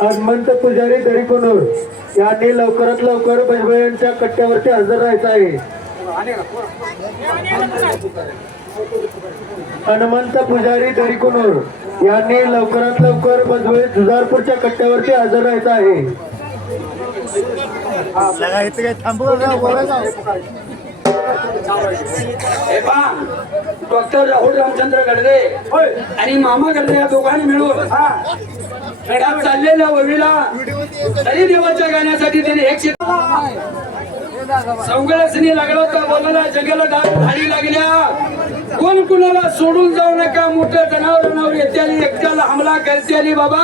हनुमंत पुजारी दरिकोनूर यांनी लवकरात लवकर भजबळांच्या कट्ट्यावरती हजर राहायचं आहे. हनुमंत पुजारी दरिकोनूर यांनी लवकरात लवकर भजबळ जुजारपूरच्या कट्ट्यावरती हजर राहायचं आहे. डॉक्टर राहुल रामचंद्र गडदे आणि मामा गडदे या दोघांनी मिळून खेळात चाललेल्या ववीला तरी देवाच्या गाण्यासाठी त्यांनी एक सौगळसनी लागला होता. बोलायला जगाला धाडी लागल्या. कोण कुणाला सोडून जाऊ नका. मोठं जनावर येत्याली एकट्याला हमला करत्याली बाबा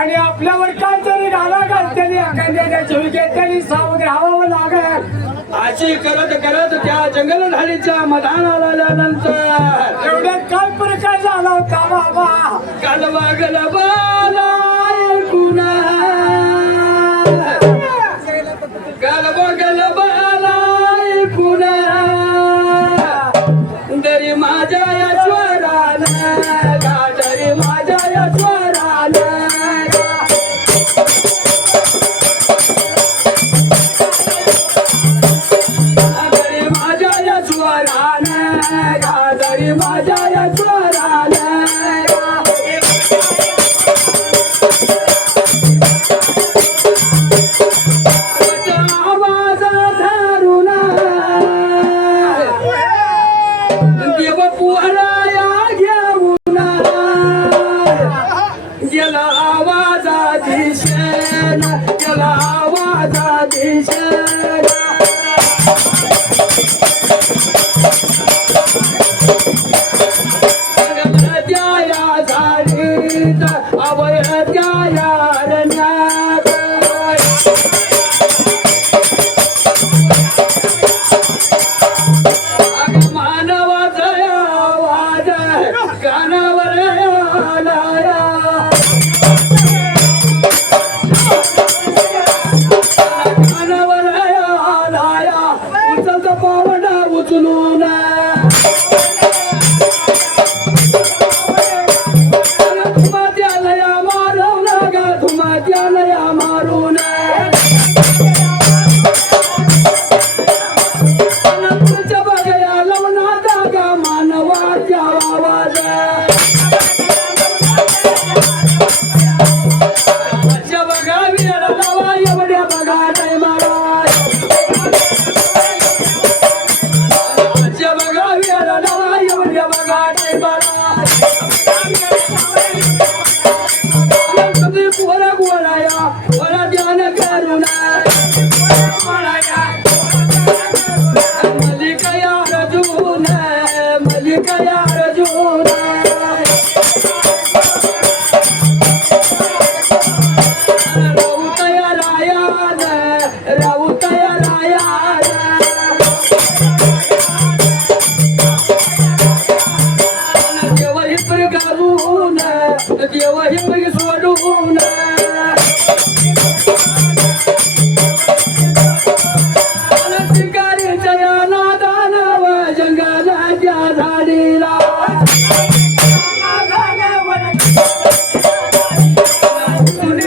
आणि आपल्यावर काहीतरी घाला घालत्याली अखंड्याच्या जीव घेत्याली सावध राहावं लागेल. अशी करत करत त्या जंगल धाडीच्या मैदानाला आल्यानंतर एवढ्यात काय प्रकार झाला होता बाबा. कालवा गलबाला कुणा कालवा गलबाला कुणा दरी माझ्या यश्वराला दरी माझ्या यश्वराला दरी माझ्या यश्वराला दरी माझ्या यश्वराला त्याला मारून पुढच्या बघया लवना जागा मानवाच्या आवाज बघा विरा लावा एवढ्या बघा टायमाला बघा विरा लावा एवढ्या बघा टायमाला पोरा गोळाया पोरा ध्यान करून मलिकया रजून मलिकया रजून राऊतया रायान राऊतया रायान देव हिपर घालून देव हिपर सोडून शिकारी जयाना दानव जंगलाच्या झाडीला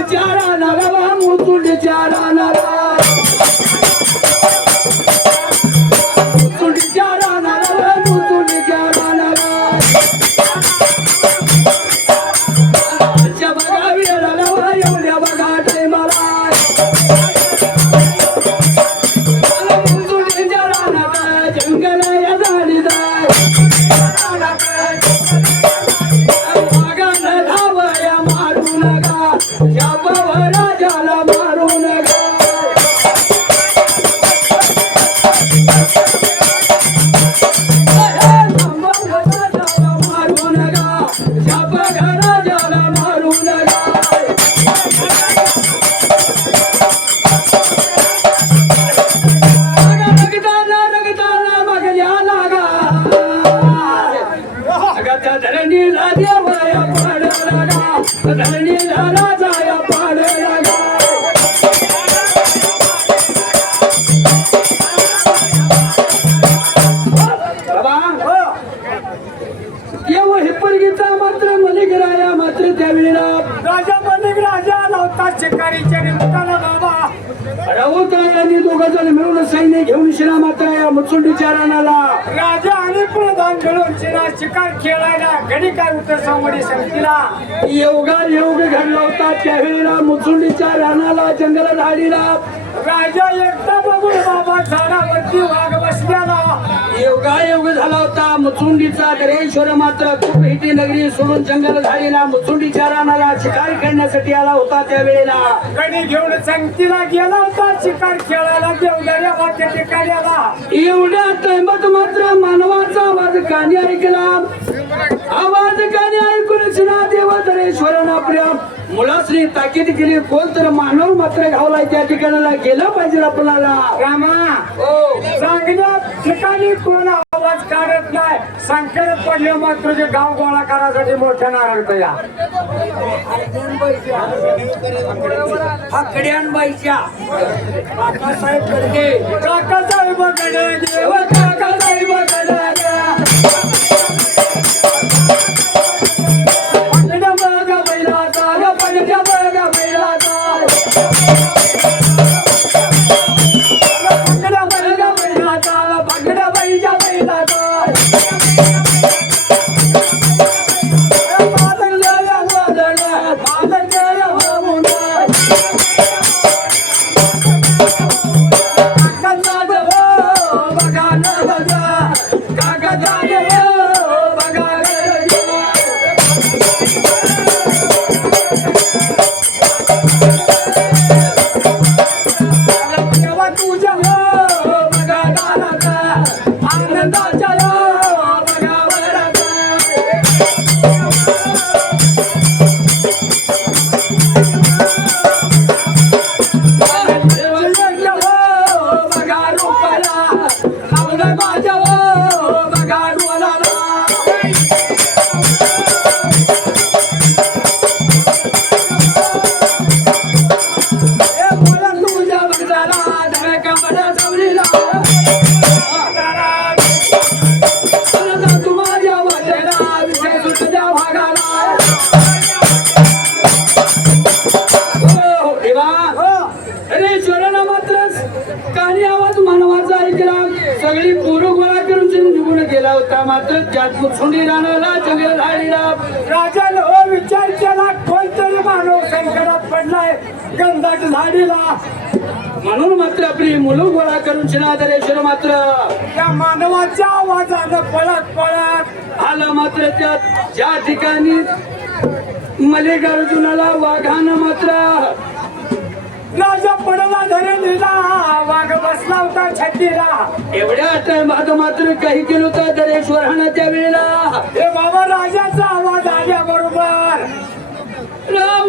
चारा नगवा मुतुंड चारा नगा मुतुंड चारा नगवा मुतुंड चारा नगा बघा वेळा नवा एवढ्या बघा टायमाला मुतुंड चारा नगा जंगलाया झाडीला वाघानं धावया मारू नका राजाला मारू नका मारू नका राजाला मारू नका रगताना मगल्या लागा त्या धरणीला देवया पाड लागा धरणीला राजाया पाड लागा देव हिप्परगीचा मात्र मलिक राया मात्र त्यावेळेला राजा मलिक राजा नव्हता शिकारीच्या निमित्तानं बाबा राऊतायांनी दोघं जण मिळून सैन्य घेऊन शिरा मात्र या मुचुंडीच्या रानाला राजा आणि प्रधान मिळून शिकार खेळायला घडी काय उत्तर संवडी शक्तीला योगा योग घडला होता त्यावेळेला मुचुंडीच्या रानाला जंगल झाडीला राजा एकटा बघून बाबा झाडावरती वाघ बसल्याला योगायोग झाला होता मुचुंडीचा दरेश्वर मात्र खूप हिटी नगरी सोडून जंगल झाडीला मुचुंडीच्या रानाला शिकार खेळण्यासाठी आला होता त्यावेळेला घडी घेऊन संगतीला गेला होता शिकार खेळायला देवदाऱ्या वाक्य ठिकाणी आला एवढ्या टाइमात मात्र मानवाचा आवाज कानी ऐकला आवाज कानी ऐकून देव दरेश्वरानं आपल्या मुलासनी ताकीद केली कोण तर मानव मात्र घावलाय त्या ठिकाणाला गेलं पाहिजे आपल्याला रामा हो चांगल्या ठिकाणी कोण आवाज काढत नाही संकट पडले मात्र जे गाव गोळा करायसाठी मोठ्या नारळ या आकड्यांबाईच्या काकासाहेब कडे काकासाहेब कडे देव काकासाहेब कडे सगळी पोरं गोळा करून निघून गेला होता. मात्र जातपूर सोंडी राणाला जंगल झाडीला राजाने हो विचार केला कोणतरी मानव संकटात पडलाय गंधाच्या झाडीला. म्हणून मात्र आपली मुलं गोळा करून शिनाधरेश्वर मात्र त्या मानवाच्या आवाजानं पळत पळत आला. मात्र त्यात ज्या ठिकाणी मल्लिकार्जुनाला वाघानं मात्र राजा पडला धरणीला वाघ बसला होता छत्तीला. एवढ्या टाइमात मात्र काही केलं होतं दरेश्वरानं त्या वेळेला. हे बाबा राजाचा आवाज आल्याबरोबर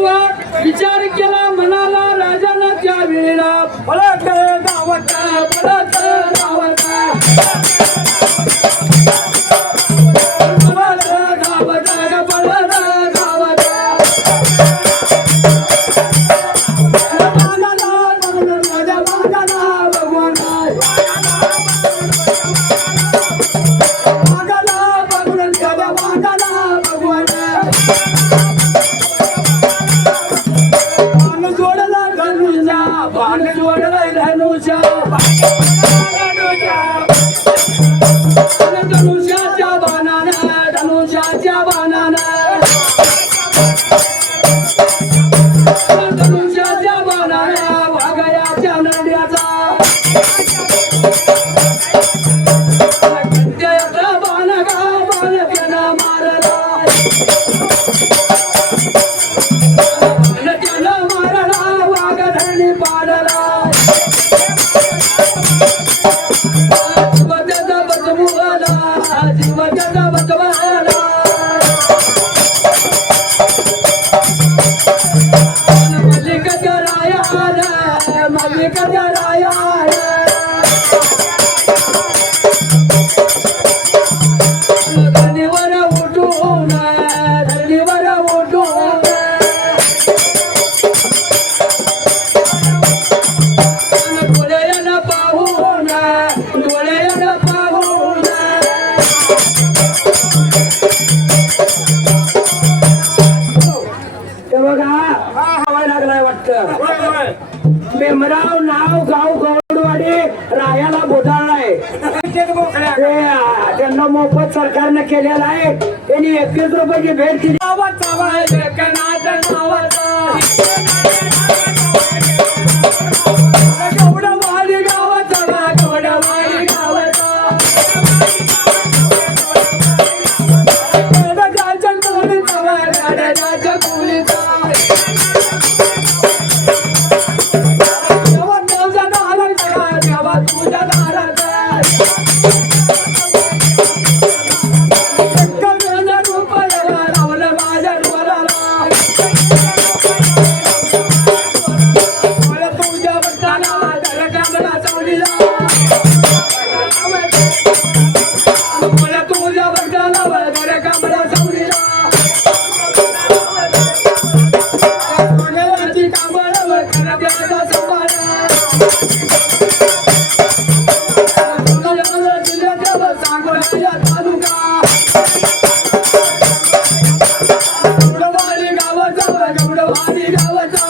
वाघ विचार केला म्हणाला राजानं त्या वेळेला पळत गावाचा परत गावाचा धनुष्याच्या बाणानं धनुष्याच्या बाणानं धनुष्याच्या बाणानं वाघाच्या नंद्याचा घंट्याचा बाण बाण त्यानं मारला त्यानं मारला वाघ धरणी पाडला जीवाच्या बचवाला मल्लिकाच्या राया मल्लिकाच्या राया धरणीवर उठून धरणीवर उठून डोळ्यानं पाहून डोळ्यानं पाहून बघा हवाय लागलाय वाटतं. भीमराव नाव गाव गौडवाडी रायाला बोधाळलाय. त्यांना मोफत सरकारनं केलेला आहे. त्यांनी 21 रुपयाची भेट दिली. गौडवाडी गावाचा गौडवाडी गावाचा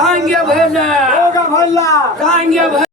सांगे भजन भल्ला सांगे भजन